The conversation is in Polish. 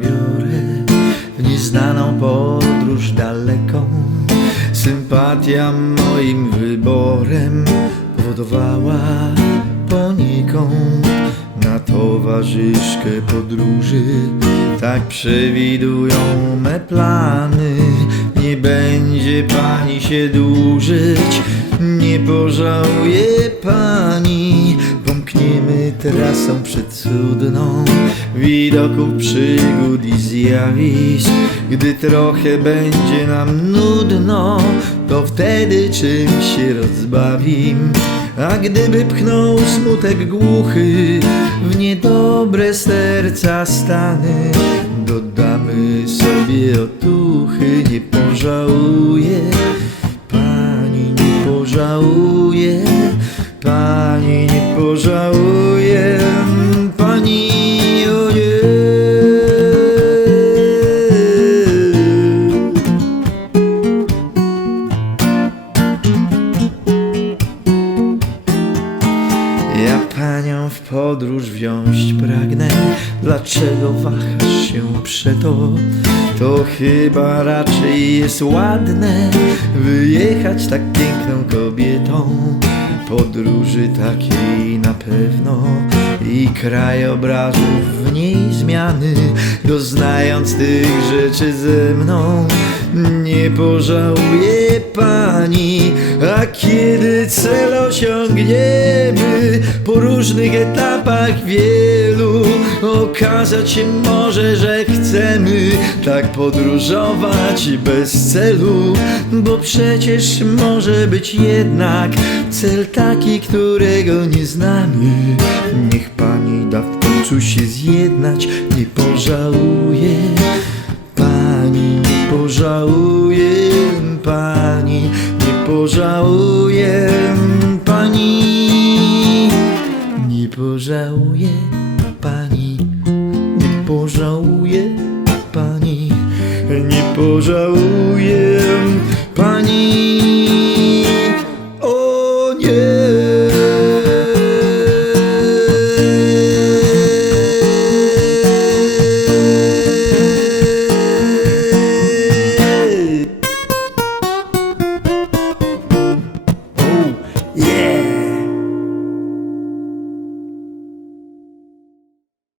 biorę w nieznaną podróż daleką. Sympatia moim wyborem powodowała poniekąd na towarzyszkę podróży. Tak przewidują me plany. Nie będzie pani się dłużyć, nie pożałuje pani. Trasą przecudną widoków, przygód i zjawisk. Gdy trochę będzie nam nudno, to wtedy czym się rozbawim. A gdyby pchnął smutek głuchy w niedobre serca stany, dodamy sobie otuchy, nie pożałuje. Pani nie pożałuje, pani nie pożałuje, Ja panią w podróż wziąć pragnę. Dlaczego wahasz się przeto? To chyba raczej jest ładne Wyjechać tak piękną kobietą. Podróży takiej na pewno I krajobrazów w niej zmiany. Doznając tych rzeczy ze mną Nie pożałuje pani A kiedy cel osiągniemy Po różnych etapach wielu Okazać się może, że chcemy Tak podróżować bez celu Bo przecież może być jednak Cel taki, którego nie znamy. Niech pani da w końcu się zjednać Nie pożałuje Pożałuje, pani nie pożałuje, pani nie pożałuje, pani nie pożałuje, pani nie pożałuje.